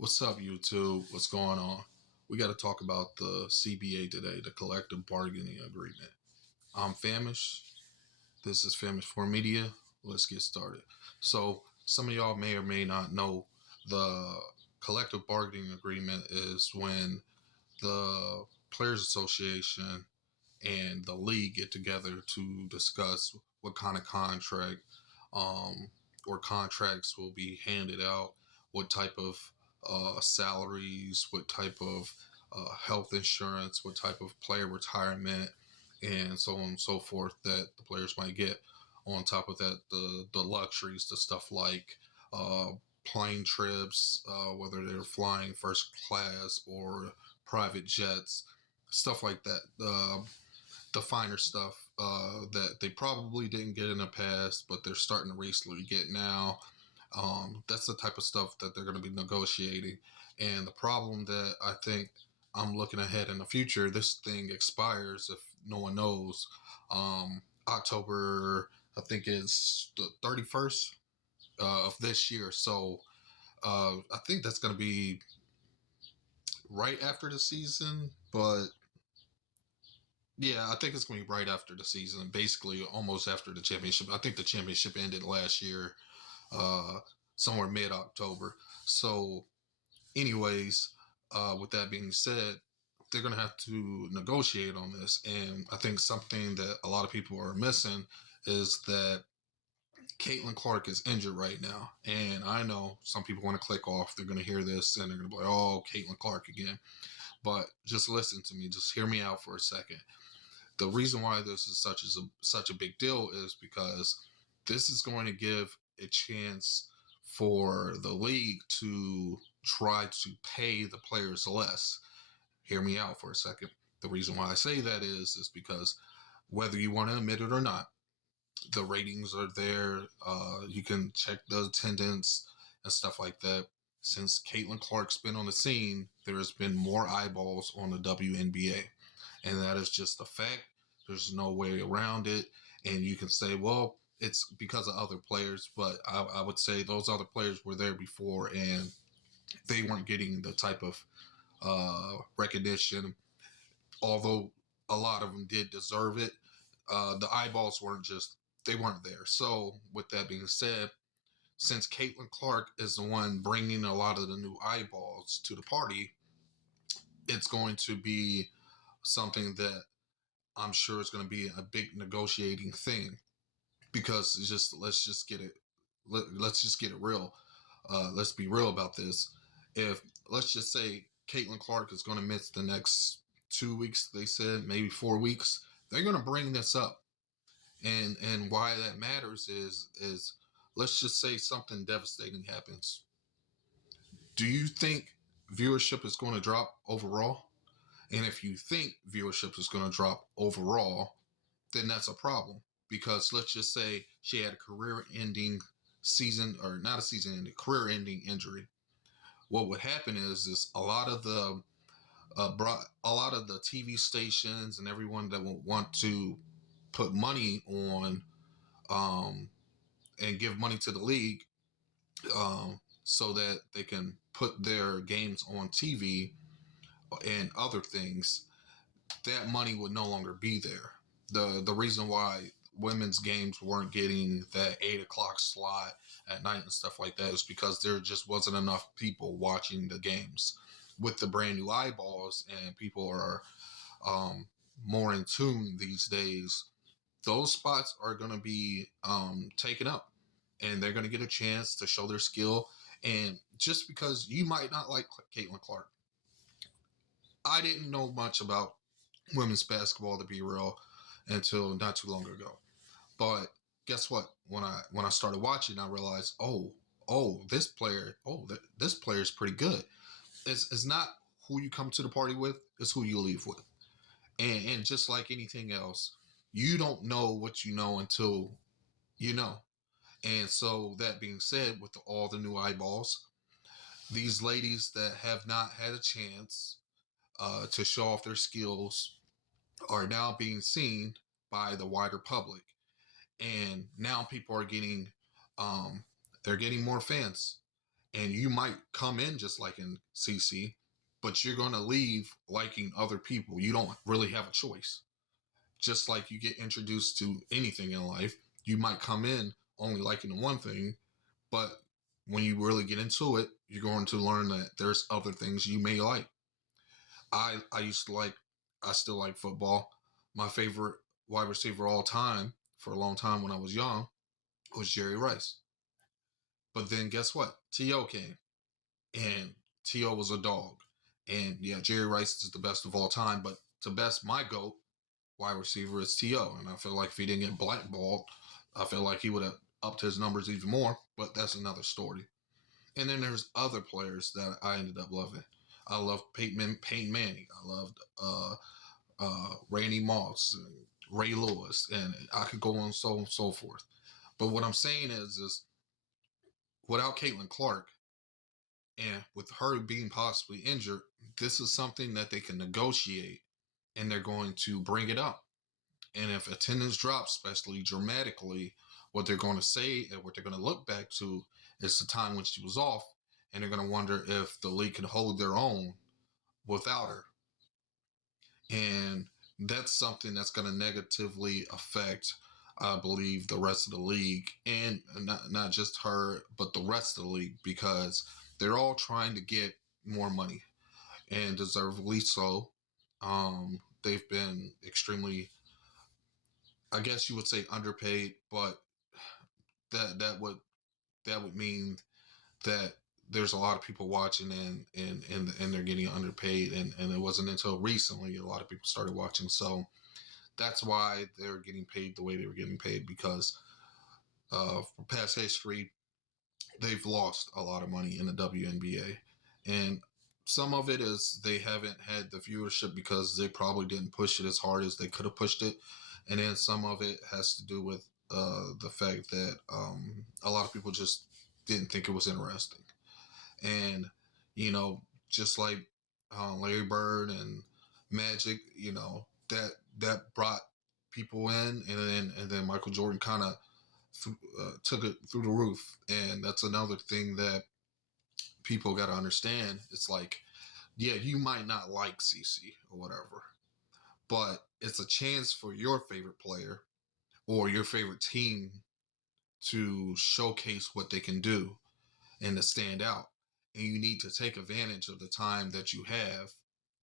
What's up, YouTube? What's going on? We got to talk about the CBA today, the collective bargaining agreement. I'm Famish. This is Famish for Media. Let's get started. So, some of y'all may or may not know the collective bargaining agreement is when the Players Association and the league get together to discuss what kind of um, contracts will be handed out, what type of salaries, what type of health insurance, what type of player retirement, and so on and so forth that the players might get. On top of that, the luxuries, the stuff like uh, plane trips, whether they're flying first class or private jets, stuff like that. The finer stuff that they probably didn't get in the past, but they're starting to recently get now. That's the type of stuff that they're going to be negotiating. And the problem that I think I'm looking ahead in the future, this thing expires if no one knows. October, I think it's the 31st of this year. So I think that's going to be right after the season, but yeah, I think it's going to be right after the season, basically almost after the championship. I think the championship ended last year, uh, somewhere mid October. So, anyways, with that being said, they're going to have to negotiate on this. And I think something that a lot of people are missing is that Caitlin Clark is injured right now. And I know some people want to click off. They're going to hear this and they're going to be like, oh, Caitlin Clark again. But just listen to me. Just hear me out for a second. The reason why this is such a big deal is because this is going to give a chance for the league to try to pay the players less. Hear me out for a second. The reason why I say that is because whether you want to admit it or not, the ratings are there. You can check the attendance and stuff like that. Since Caitlin Clark's been on the scene, there has been more eyeballs on the WNBA, and that is just a fact. There's no way around it. And you can say, well, it's because of other players, but I would say those other players were there before, and they weren't getting the type of recognition. Although a lot of them did deserve it, the eyeballs they weren't there. So with that being said, since Caitlin Clark is the one bringing a lot of the new eyeballs to the party, it's going to be something that I'm sure is going to be a big negotiating thing, because it's just let's just get it real. Let's be real about this. If let's just say Caitlin Clark is going to miss the next 2 weeks, they said maybe 4 weeks, they're going to bring this up, and why that matters is let's just say something devastating happens. Do you think viewership is going to drop overall? And if you think viewership is going to drop overall, then that's a problem. Because let's just say she had a career-ending season, or not a season-ending, career-ending injury. What would happen is a lot of the TV stations and everyone that would want to put money on and give money to the league, so that they can put their games on TV and other things, that money would no longer be there. The reason why women's games weren't getting that 8 o'clock slot at night and stuff like that is because there just wasn't enough people watching the games. With the brand new eyeballs and people are more in tune these days, those spots are going to be taken up, and they're going to get a chance to show their skill. And just because you might not like Caitlin Clark, I didn't know much about women's basketball, to be real, until not too long ago. But guess what? When I started watching, I realized, this player is pretty good. It's not who you come to the party with; it's who you leave with. And just like anything else, you don't know what you know until you know. And so that being said, with all the new eyeballs, these ladies that have not had a chance to show off their skills are now being seen by the wider public, and now people are getting they're getting more fans, And you might come in just like in CC, but you're going to leave liking other people. You don't really have a choice. Just like you get introduced to anything in life, you might come in only liking one thing, but when you really get into it, you're going to learn that there's other things you may like. I used to like, I still like football. My favorite wide receiver all time for a long time when I was young was Jerry Rice. But then guess what? T.O. came, and T.O. was a dog. And yeah, Jerry Rice is the best of all time, but to best my GOAT wide receiver is T.O. And I feel like if he didn't get blackballed, I feel like he would have upped his numbers even more, but that's another story. And then there's other players that I ended up loving. I love Peyton Manning. I loved Randy Moss and Ray Lewis, and I could go on so and so forth. But what I'm saying is without Caitlin Clark and with her being possibly injured, this is something that they can negotiate, and they're going to bring it up. And if attendance drops, especially dramatically, what they're going to say and what they're going to look back to is the time when she was off, and they're going to wonder if the league can hold their own without her. And that's something that's going to negatively affect, I believe, the rest of the league, and not just her, but the rest of the league, because they're all trying to get more money, and deservedly so. They've been extremely, I guess you would say, underpaid, but that would mean that there's a lot of people watching, and they're getting underpaid, and it wasn't until recently a lot of people started watching. So that's why they're getting paid the way they were getting paid, because for past history, they've lost a lot of money in the WNBA. And some of it is they haven't had the viewership because they probably didn't push it as hard as they could have pushed it. And then some of it has to do with the fact that a lot of people just didn't think it was interesting. And, just like Larry Bird and Magic, that brought people in, and then Michael Jordan kind of took it through the roof. And that's another thing that people got to understand. It's like, yeah, you might not like CC or whatever, but it's a chance for your favorite player or your favorite team to showcase what they can do and to stand out. And you need to take advantage of the time that you have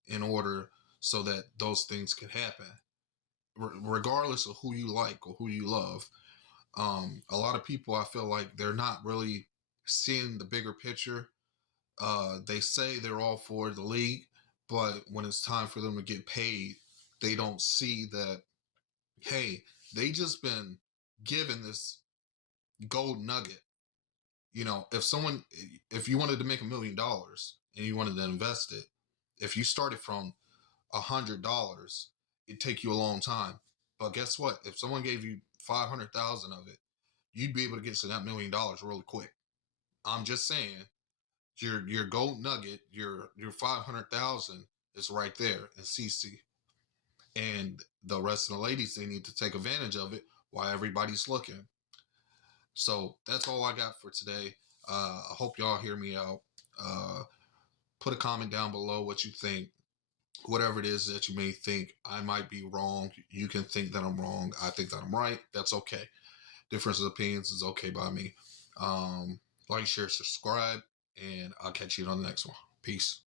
in order so that those things can happen, regardless of who you like or who you love. A lot of people, I feel like they're not really seeing the bigger picture. They say they're all for the league, but when it's time for them to get paid, they don't see that, hey, they just been given this gold nugget. If you wanted to make $1 million and you wanted to invest it, if you started from $100, it'd take you a long time. But guess what? If someone gave you 500,000 of it, you'd be able to get to that $1 million really quick. I'm just saying, your gold nugget, your 500,000 is right there in CC, and the rest of the ladies, they need to take advantage of it while everybody's looking. So that's all I got for today. I hope y'all hear me out. Put a comment down below what you think. Whatever it is that you may think, I might be wrong. You can think that I'm wrong. I think that I'm right. That's okay. Difference of opinions is okay by me. Like, share, subscribe, and I'll catch you on the next one. Peace.